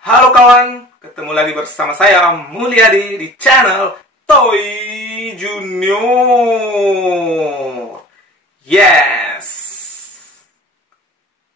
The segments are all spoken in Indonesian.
Halo kawan, ketemu lagi bersama saya Mulyadi di channel Toy Junior. Yes.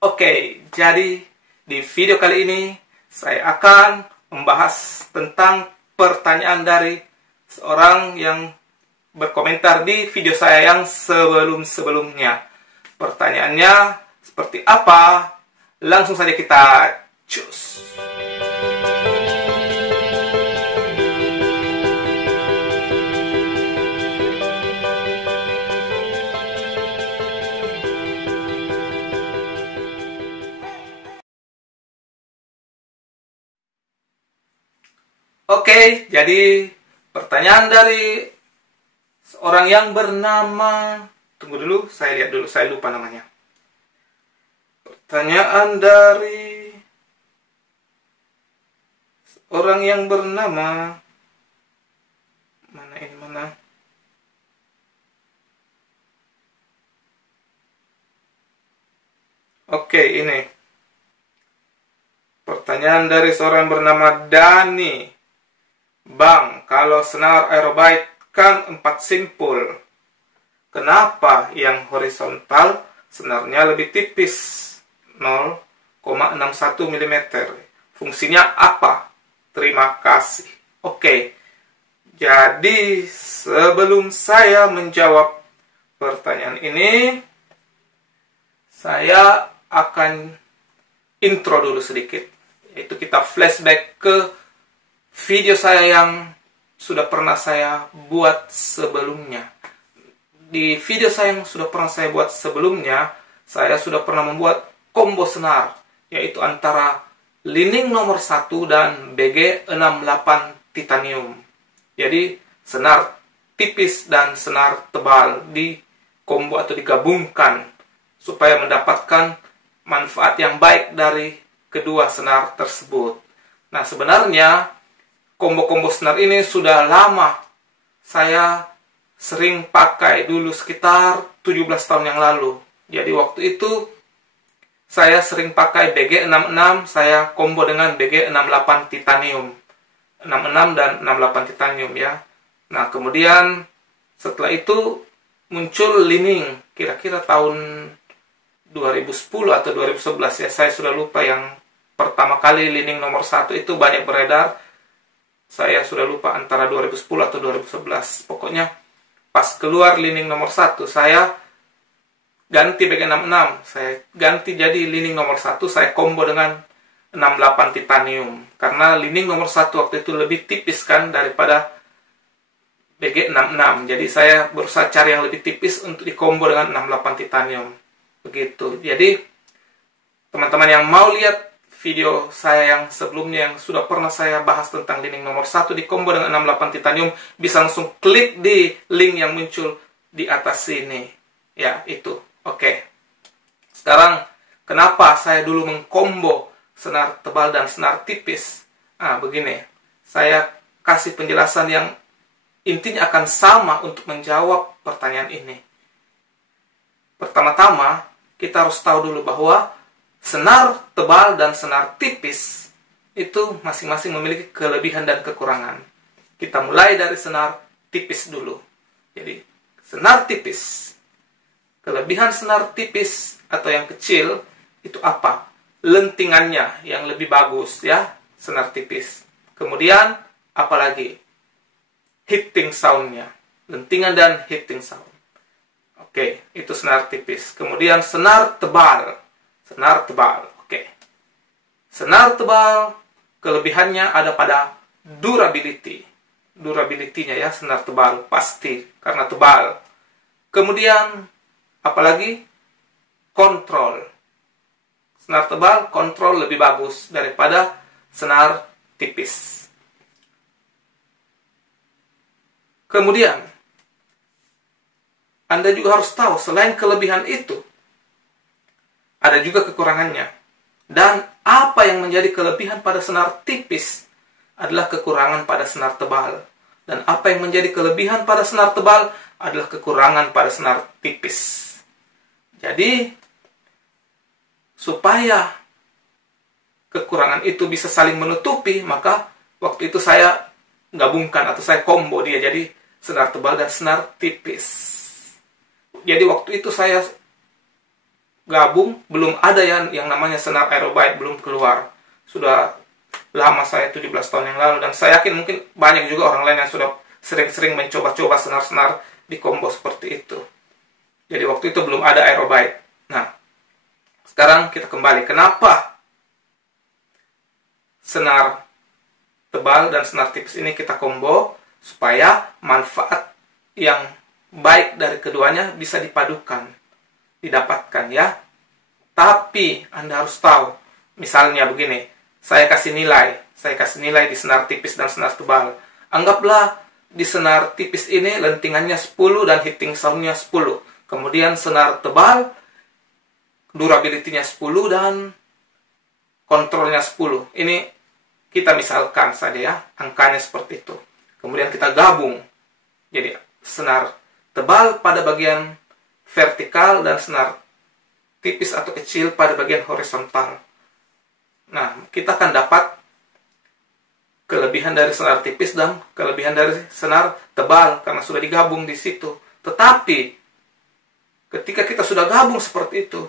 Oke, jadi di video kali ini saya akan membahas tentang pertanyaan dari seorang yang berkomentar di video saya yang sebelum-sebelumnya. Pertanyaannya seperti apa? Langsung saja kita cus. Oke, jadi pertanyaan dari seorang yang bernama... Tunggu dulu, saya lihat dulu, saya lupa namanya. Pertanyaan dari seorang yang bernama... Mana ini, mana? Oke, ini. Pertanyaan dari seorang yang bernama Dani. Bang, kalau senar aerobike kan 4 simpul. Kenapa yang horizontal senarnya lebih tipis? 0,61 mm. Fungsinya apa? Terima kasih. Oke. Jadi, sebelum saya menjawab pertanyaan ini, saya akan intro dulu sedikit. Yaitu kita flashback ke video saya yang sudah pernah saya buat sebelumnya. Di video saya yang sudah pernah saya buat sebelumnya, saya sudah pernah membuat combo senar, yaitu antara lining nomor 1 dan BG68 titanium. Jadi, senar tipis dan senar tebal di combo atau digabungkan supaya mendapatkan manfaat yang baik dari kedua senar tersebut. Nah, sebenarnya combo-combo senar ini sudah lama saya sering pakai, dulu sekitar 17 tahun yang lalu. Jadi waktu itu saya sering pakai BG66, saya combo dengan BG68 titanium. 66 dan 68 titanium ya. Nah, kemudian setelah itu muncul lining kira-kira tahun 2010 atau 2011 ya. Saya sudah lupa yang pertama kali lining nomor 1 itu banyak beredar. Saya sudah lupa antara 2010 atau 2011. Pokoknya pas keluar lining nomor 1, saya ganti BG66. Saya ganti jadi lining nomor 1, saya combo dengan 68 titanium. Karena lining nomor 1 waktu itu lebih tipis kan daripada BG66. Jadi saya berusaha cari yang lebih tipis untuk dikombo dengan 68 titanium. Begitu. Jadi teman-teman yang mau lihat video saya yang sebelumnya yang sudah pernah saya bahas tentang lining nomor 1 di combo dengan 68 titanium, bisa langsung klik di link yang muncul di atas sini. Ya, itu. Oke. Sekarang, kenapa saya dulu mengkombo senar tebal dan senar tipis? Nah, begini. Saya kasih penjelasan yang intinya akan sama untuk menjawab pertanyaan ini. Pertama-tama, kita harus tahu dulu bahwa senar tebal dan senar tipis itu masing-masing memiliki kelebihan dan kekurangan. Kita mulai dari senar tipis dulu. Jadi, senar tipis. Kelebihan senar tipis atau yang kecil itu apa? Lentingannya yang lebih bagus ya, senar tipis. Kemudian, apalagi? Hitting sound-nya. Lentingan dan hitting sound. Oke, itu senar tipis. Kemudian senar tebal. Senar tebal, oke. Senar tebal, kelebihannya ada pada durability. Durability-nya ya, senar tebal, pasti, karena tebal. Kemudian, apalagi? Kontrol. Senar tebal, kontrol lebih bagus daripada senar tipis. Kemudian, Anda juga harus tahu, selain kelebihan itu, ada juga kekurangannya. Dan apa yang menjadi kelebihan pada senar tipis adalah kekurangan pada senar tebal. Dan apa yang menjadi kelebihan pada senar tebal adalah kekurangan pada senar tipis. Jadi, supaya kekurangan itu bisa saling menutupi, maka waktu itu saya gabungkan atau saya combo dia jadi senar tebal dan senar tipis. Jadi waktu itu saya gabung, belum ada yang namanya senar aerobite, belum keluar. Sudah lama, saya 17 tahun yang lalu, dan saya yakin mungkin banyak juga orang lain yang sudah sering-sering mencoba-coba senar-senar di combo seperti itu. Jadi waktu itu belum ada aerobite. Nah, sekarang kita kembali. Kenapa senar tebal dan senar tipis ini kita combo? Supaya manfaat yang baik dari keduanya bisa dipadukan, didapatkan ya. Tapi Anda harus tahu, misalnya begini, saya kasih nilai di senar tipis dan senar tebal. Anggaplah di senar tipis ini lentingannya 10 dan hitting soundnya 10. Kemudian senar tebal durability-nya 10 dan kontrolnya 10. Ini kita misalkan saja ya, angkanya seperti itu. Kemudian kita gabung. Jadi senar tebal pada bagian vertikal dan senar tipis atau kecil pada bagian horizontal. Nah, kita akan dapat kelebihan dari senar tipis dan kelebihan dari senar tebal karena sudah digabung di situ. Tetapi ketika kita sudah gabung seperti itu,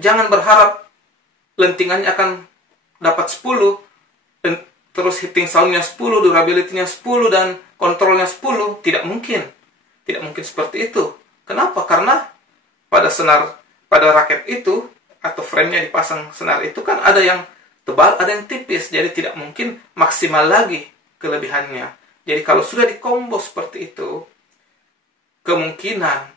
jangan berharap lentingannya akan dapat 10, terus hitting soundnya 10, durability-nya 10, dan kontrolnya 10. Tidak mungkin. Tidak mungkin seperti itu. Kenapa? Karena pada raket itu, atau frame-nya dipasang senar itu kan ada yang tebal, ada yang tipis. Jadi tidak mungkin maksimal lagi kelebihannya. Jadi kalau sudah dikombo seperti itu, kemungkinan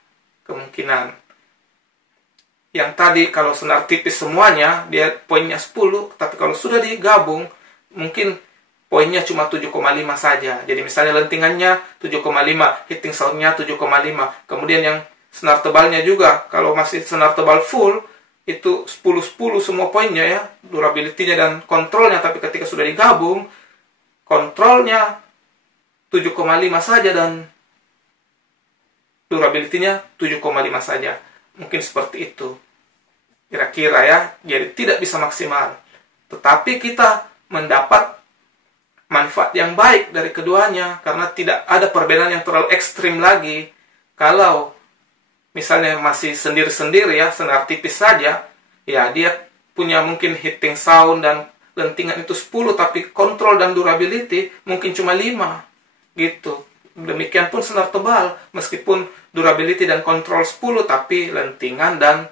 yang tadi kalau senar tipis semuanya dia poinnya 10, tapi kalau sudah digabung mungkin poinnya cuma 7,5 saja. Jadi misalnya lentingannya 7,5, hitting soundnya 7,5. Kemudian yang senar tebalnya juga, kalau masih senar tebal full, itu 10-10 semua poinnya ya, durability-nya dan kontrolnya. Tapi ketika sudah digabung, kontrolnya 7,5 saja dan durability-nya 7,5 saja. Mungkin seperti itu. Kira-kira ya, jadi tidak bisa maksimal. Tetapi kita mendapat manfaat yang baik dari keduanya karena tidak ada perbedaan yang terlalu ekstrim lagi. Kalau misalnya masih sendiri-sendiri ya, senar tipis saja, ya dia punya mungkin hitting sound dan lentingan itu 10, tapi kontrol dan durability mungkin cuma 5 gitu. Demikian pun senar tebal, meskipun durability dan kontrol 10, tapi lentingan dan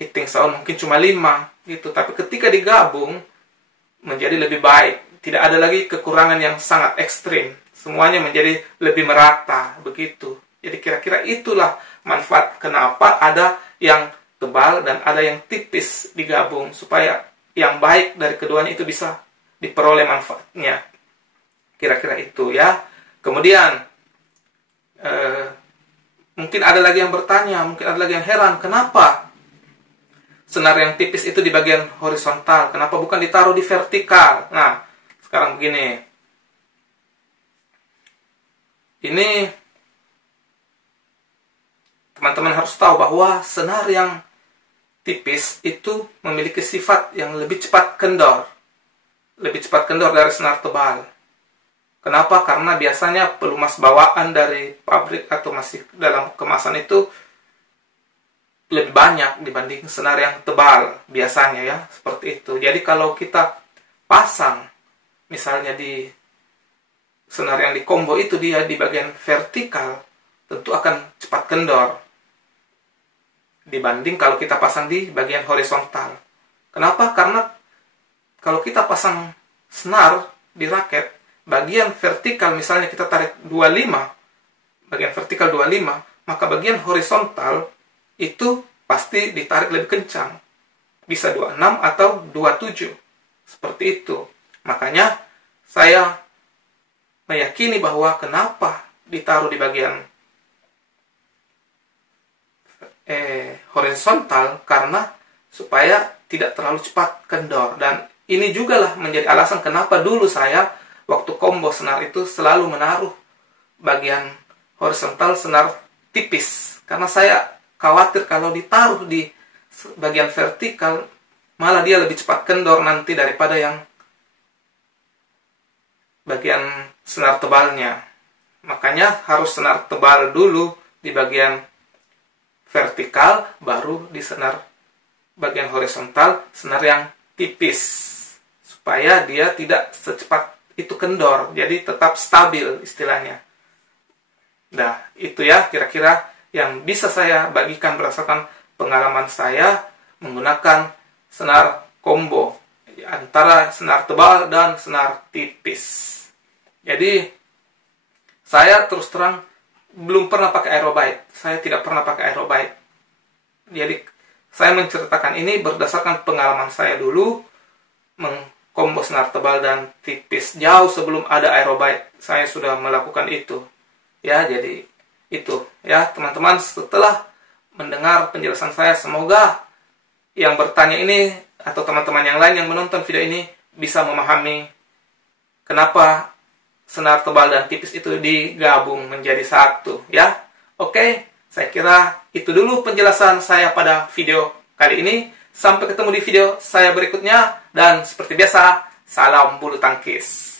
hitting sound mungkin cuma 5 gitu. Tapi ketika digabung menjadi lebih baik. Tidak ada lagi kekurangan yang sangat ekstrim. Semuanya menjadi lebih merata begitu. Jadi kira-kira itulah manfaat kenapa ada yang tebal dan ada yang tipis digabung, supaya yang baik dari keduanya itu bisa diperoleh manfaatnya. Kira-kira itu ya. Kemudian mungkin ada lagi yang bertanya, mungkin ada lagi yang heran, kenapa senar yang tipis itu di bagian horizontal, kenapa bukan ditaruh di vertikal? Nah, sekarang begini, ini teman-teman harus tahu bahwa senar yang tipis itu memiliki sifat yang lebih cepat kendor dari senar tebal. Kenapa? Karena biasanya pelumas bawaan dari pabrik atau masih dalam kemasan itu lebih banyak dibanding senar yang tebal biasanya ya, seperti itu. Jadi kalau kita pasang misalnya di senar yang di combo itu dia di bagian vertikal, tentu akan cepat kendor dibanding kalau kita pasang di bagian horizontal. Kenapa? Karena kalau kita pasang senar di raket, bagian vertikal misalnya kita tarik 25, bagian vertikal 25, maka bagian horizontal itu pasti ditarik lebih kencang. Bisa 26 atau 27. Seperti itu. Makanya saya meyakini bahwa kenapa ditaruh di bagian horizontal, karena supaya tidak terlalu cepat kendor. Dan ini juga lah menjadi alasan kenapa dulu saya waktu combo senar itu selalu menaruh bagian horizontal senar tipis. Karena saya khawatir kalau ditaruh di bagian vertikal malah dia lebih cepat kendor nanti daripada yang bagian senar tebalnya. Makanya harus senar tebal dulu di bagian vertikal, baru di senar bagian horizontal, senar yang tipis, supaya dia tidak secepat itu kendor, jadi tetap stabil istilahnya. Nah, itu ya kira-kira yang bisa saya bagikan berdasarkan pengalaman saya menggunakan senar combo antara senar tebal dan senar tipis. Jadi saya terus terang belum pernah pakai aerobite. Saya tidak pernah pakai aerobite. Jadi saya menceritakan ini berdasarkan pengalaman saya dulu mengkombo senar tebal dan tipis. Jauh sebelum ada aerobite saya sudah melakukan itu. Ya, jadi itu ya teman-teman, setelah mendengar penjelasan saya, semoga yang bertanya ini atau teman-teman yang lain yang menonton video ini bisa memahami kenapa senar tebal dan tipis itu digabung menjadi satu ya. Oke, saya kira itu dulu penjelasan saya pada video kali ini. Sampai ketemu di video saya berikutnya, dan seperti biasa, salam bulu tangkis.